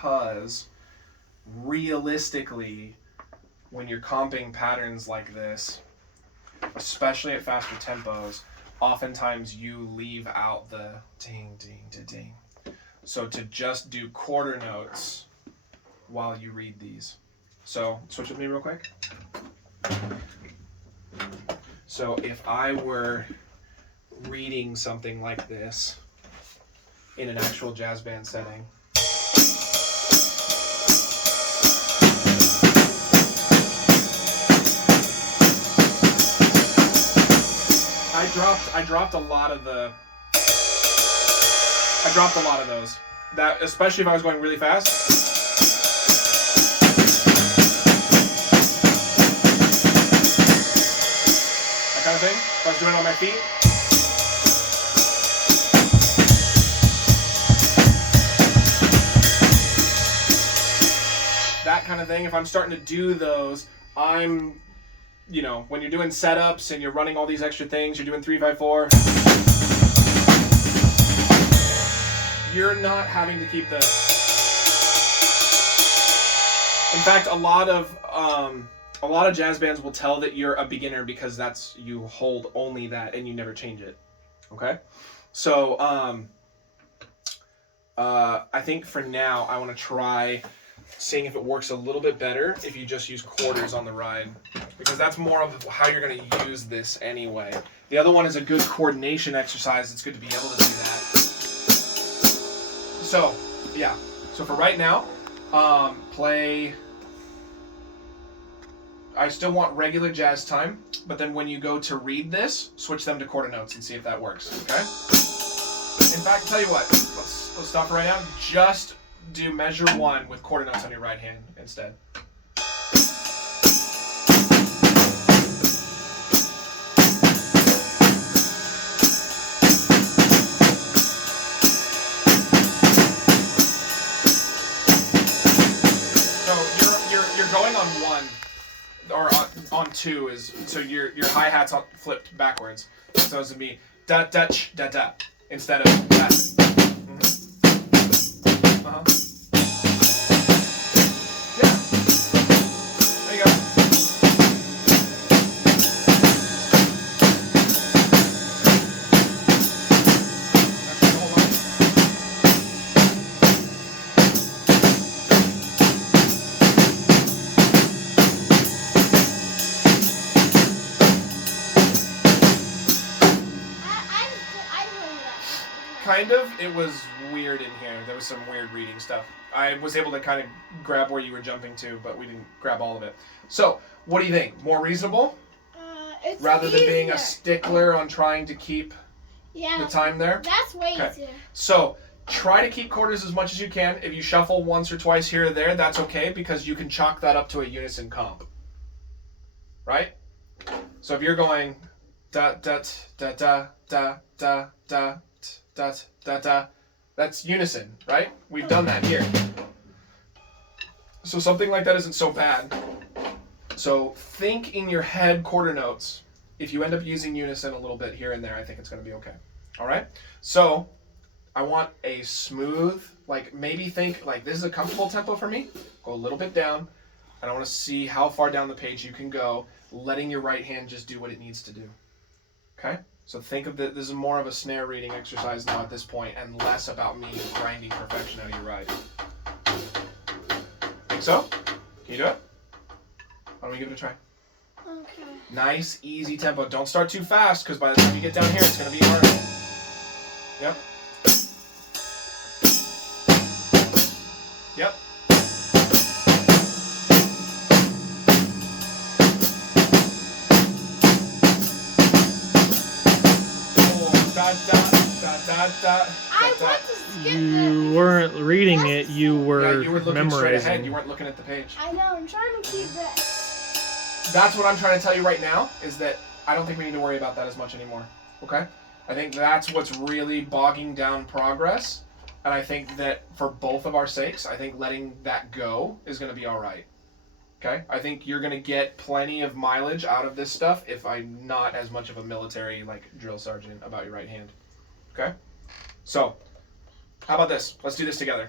because realistically, when you're comping patterns like this, especially at faster tempos, oftentimes you leave out the ding, ding, da, ding. So to just do quarter notes while you read these. So switch with me real quick. So if I were reading something like this in an actual jazz band setting, I dropped a lot of those. That, especially if I was going really fast. That kind of thing. If I was doing it on my feet. That kind of thing. If I'm starting to do those, I'm, you know, when you're doing setups and you're running all these extra things, you're doing 3-5-4. You're not having to keep the. In fact, a lot of jazz bands will tell that you're a beginner because that's, you hold only that and you never change it. Okay, so I think for now I want to try seeing if it works a little bit better if you just use quarters on the ride, because that's more of how you're going to use this anyway. The other one is a good coordination exercise. It's good to be able to do that. So, yeah. So for right now, play. I still want regular jazz time, but then when you go to read this, switch them to quarter notes and see if that works. Okay. In fact, tell you what. Let's stop right now. Just do measure 1 with quarter notes on your right hand instead. Going on 1 or on 2 is, so your hi-hat's flipped backwards. So it's gonna be da da ch da da instead of da. Uh-huh. Yeah. There you go. Kind of. It was weird in here. There was some weird reading stuff. I was able to kind of grab where you were jumping to, but we didn't grab all of it. So, what do you think? More reasonable? It's rather than easier. being a stickler on trying to keep the time there? That's way okay. easier. So, try to keep quarters as much as you can. If you shuffle once or twice here or there, that's okay, because you can chalk that up to a unison comp. Right? So if you're going da da da da da da da da da da, that's unison, right? We've done that here. So something like that isn't so bad. So think in your head quarter notes. If you end up using unison a little bit here and there, I think it's going to be okay. All right? So I want a smooth, like maybe think like this is a comfortable tempo for me. Go a little bit down. And I want to see how far down the page you can go, letting your right hand just do what it needs to do. Okay? So think of this is more of a snare reading exercise now at this point and less about me grinding perfection out of your ride. Think so? Can you do it? Why don't we give it a try? Okay. Nice, easy tempo. Don't start too fast, because by the time you get down here, it's going to be harder. Yep. Yep. I want to skip You weren't reading it, you were you were looking straight ahead. memorizing. You weren't looking at the page. I know, I'm trying to keep that. That's what I'm trying to tell you right now, is that I don't think we need to worry about that as much anymore. Okay? I think that's what's really bogging down progress. And I think that for both of our sakes, I think letting that go is going to be all right. Okay? I think you're going to get plenty of mileage out of this stuff if I'm not as much of a military like drill sergeant about your right hand. Okay? So, how about this? Let's do this together.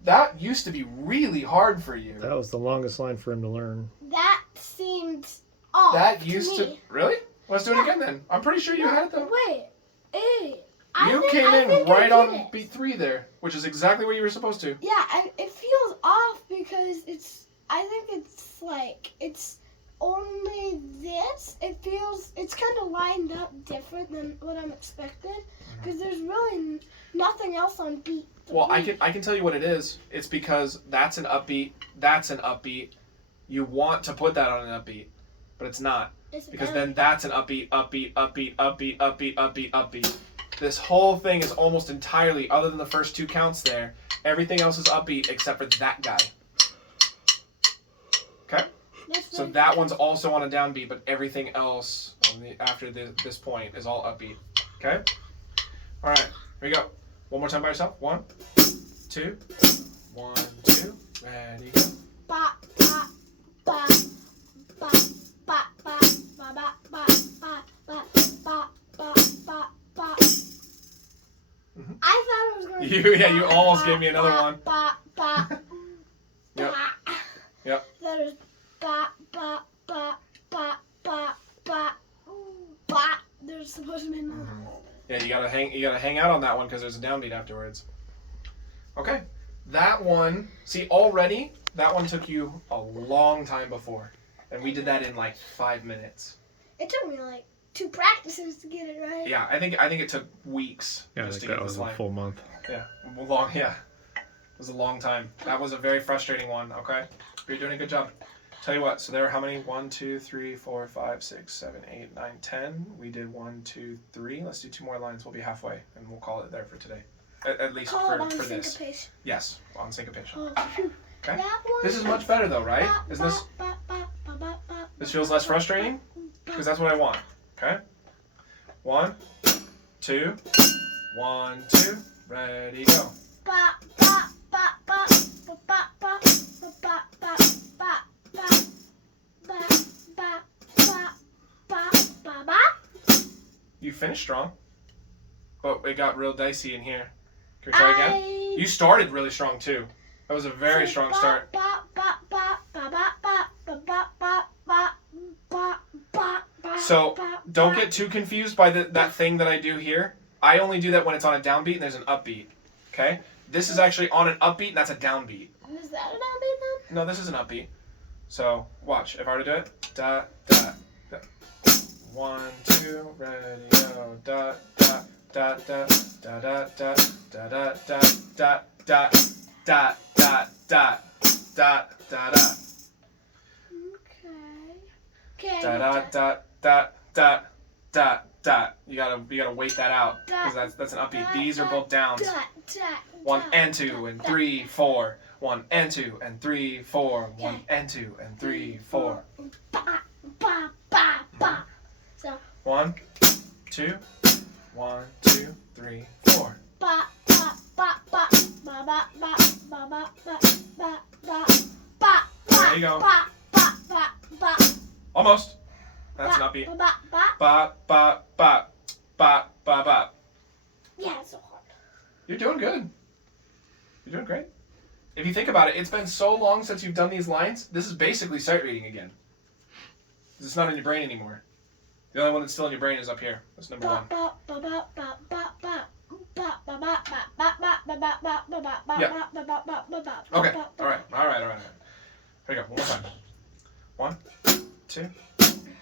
that used to be really hard for you. That was the longest line for him to learn. That seemed off. That used to to me. really? Let's do it again then. I'm pretty sure you had it though. Wait. Hey. You came in right on beat 3 there, which is exactly what you were supposed to. Yeah, and it feels off because I think it's like, it's only this. It's kind of lined up different than what I'm expected. Because there's really nothing else on beat 3. Well, I can tell you what it is. It's because that's an upbeat, that's an upbeat. You want to put that on an upbeat, but it's not. Because then that's an upbeat, upbeat, upbeat, upbeat, upbeat, upbeat, upbeat. This whole thing is almost entirely, other than the first 2 counts there, everything else is upbeat except for that guy. Okay? So that one's also on a downbeat, but everything else after this point is all upbeat. Okay? All right, here we go. One more time by yourself. 1, 2, 1, 2, ready, go. Ba, ba, ba, ba, ba, ba, ba, ba, ba, ba, ba, ba, ba, ba, ba. I thought it was going to be You almost gave me another one. Ba, ba, Yep. ba. Yep. That was ba, ba, ba, ba, ba, ba, ba. There's supposed to be another one. Yeah, you gotta hang out on that one because there's a downbeat afterwards. Okay, that one. See, already that one took you a long time before, and we did that in like 5 minutes. It took me like 2 practices to get it right. Yeah, I think it took weeks Yeah, I just to think get that this was a line. full month. Yeah, long. Yeah, it was a long time. That was a very frustrating one. Okay, you're doing a good job. Tell you what. So there are how many? 1, 2, 3, 4, 5, 6, 7, 8, 9, 10. We did 1, 2, 3. Let's do 2 more lines. We'll be halfway, and we'll call it there for today. At least Call it on for this. syncopation. Yes, on syncopation. Oh, phew. Okay. That one This is much better though, right? Isn't this? This feels less frustrating because that's what I want. Okay. 1, 2, 1, 2. Ready, go. Ba, ba, ba, ba, ba, ba, ba, ba, ba, ba, ba, ba, ba, ba, ba, ba, ba. You finished strong, but it got real dicey in here. Can we try again? You started really strong too. That was a very strong start. Ba, ba, ba, ba, ba, ba, ba, ba, ba, ba, ba, ba, ba, So ba, don't ba. get too confused by that thing that I do here. I only do that when it's on a downbeat and there's an upbeat. Okay? This is actually on an upbeat and that's a downbeat. Is that an upbeat then? No, this is an upbeat. So watch. If I were to do it, da da da. 1, 2, ready, go. Da da da da da da da da da da da da da da da da da. Okay. Da da da da da da da. You gotta wait that out because that's an upbeat. These are both downs. 1 and 2 and 3, 4. 1 and 2 and 3, 4. 1 and 2 and 3, 4. Ba, ba, ba, ba. So 1, 2, 1, 2, 3, 4. ba, ba, ba, ba, ba, ba, ba, ba, ba, ba, ba, ba, ba. There you go. Ba, ba, ba, ba. Almost. That's an upbeat. Ba, ba. Ba ba ba ba ba ba. Yeah, it's so hard. You're doing good. You're doing great. If you think about it, it's been so long since you've done these lines. This is basically sight reading again. It's not in your brain anymore. The only one that's still in your brain is up here. That's number 1. Ba, ba, ba, ba, ba, ba. Ba, ba, ba, ba, ba, ba, ba, ba, ba, ba, ba, ba, Yeah. ba, ba, ba, ba, ba. Okay. All right. Here we go. One more time. 1, 2,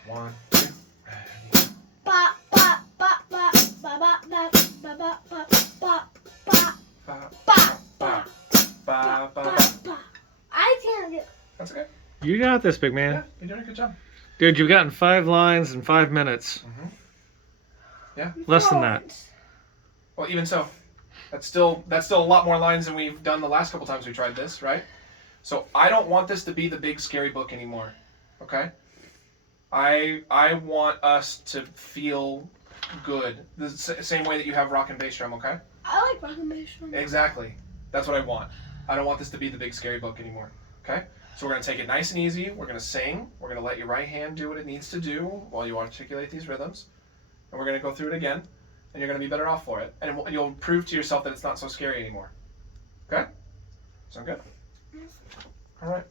1, 2. Ready. Ba, ba, ba, ba, ba, ba, ba, ba, ba, ba, ba, ba, Ba ba, ba ba ba. ba. I can't get. That's okay. You got this, big man. Yeah, you're doing a good job. Dude, you've gotten 5 lines in 5 minutes. Yeah. Less than that. Well, even so, that's still a lot more lines than we've done the last couple times we tried this, right? So I don't want this to be the big scary book anymore. Okay? I want us to feel good. The same way that you have rock and bass drum, okay? I like rock and bass drum. Exactly. That's what I want. I don't want this to be the big scary book anymore. Okay? So we're going to take it nice and easy. We're going to sing. We're going to let your right hand do what it needs to do while you articulate these rhythms. And we're going to go through it again. And you're going to be better off for it. And you'll prove to yourself that it's not so scary anymore. Okay? Sound good? All right.